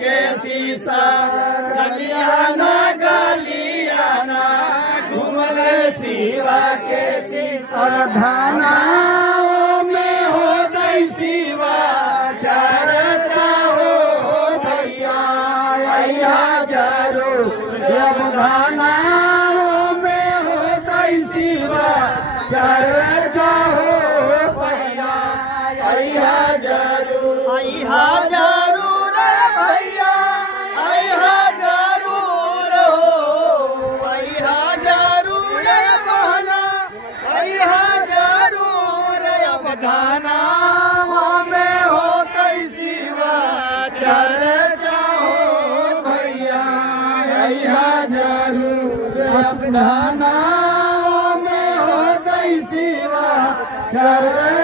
के सीसा गलियाना गलियाना घूमल शिवा के सीसा धनाओं में हो गई शिवा चर्चा हो भैया अइहा जरूर जब धनाओं में हो गई शिवा चर्चा हो भैया अइहा जरूर भैया अइहा जरूर हो अइहा जरूर बहना अइहा जरूर अब धनाओं में हो गई शिवा चर्चा हो भैया अइहा जरूर अब धनाओं में हो गई शिवा चर्चा